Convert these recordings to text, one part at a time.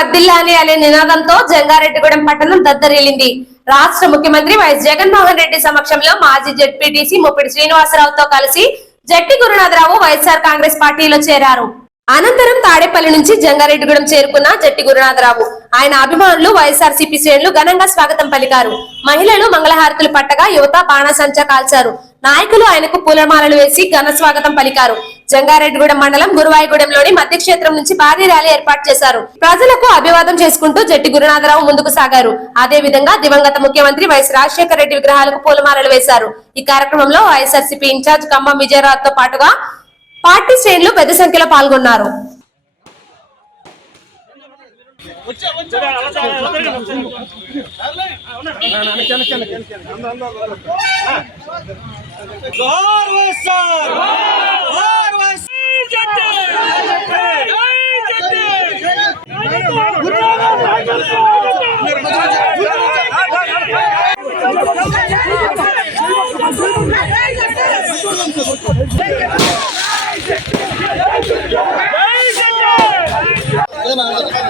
వర్దిల్లాలి అనే నినాదంతో జంగారెడ్డిగూడెం పట్టణం దద్దరిల్లింది. రాష్ట్ర ముఖ్యమంత్రి వైఎస్ జగన్మోహన్ రెడ్డి సమక్షంలో మాజీ జడ్పీటీసీ ముప్పిడి శ్రీనివాసరావుతో కలిసి జట్టి గురునాథరావు వైఎస్ఆర్ కాంగ్రెస్ పార్టీలో చేరారు. అనంతరం తాడేపల్లి నుంచి జంగారెడ్డిగూడెం చేరుకున్న జట్టి గురునాథరావు. ఆయన అభిమానులు వైఎస్ఆర్ సిపి శ్రేణులు ఘనంగా స్వాగతం పలికారు. మహిళలు మంగళహారతులు పట్టగా యువత బాణాసంచా కాల్చారు. నాయకులు ఆయనకు పూలమాలలు వేసి ఘన స్వాగతం పలికారు. జంగారెడ్డిగూడెం మండలం గురువాయిగూడెంలోని మధ్య క్షేత్రం నుంచి భారీ ర్యాలీ ఏర్పాటు చేశారు. ప్రజలకు అభివాదం చేసుకుంటూ జట్టి గురునాథరావు ముందుకు సాగారు. అదే విధంగా దివంగత ముఖ్యమంత్రి వైఎస్ రాజశేఖర రెడ్డి విగ్రహాలకు పూలమాలలు వేశారు. ఈ కార్యక్రమంలో వైఎస్ఆర్సీపీ ఇన్ఛార్జ్ ఖమ్మం విజయరావుతో పాటుగా పార్టీ శ్రేణులు పెద్ద సంఖ్యలో పాల్గొన్నారు. Come on.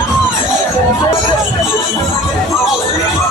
Thank you.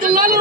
జిల్లాలో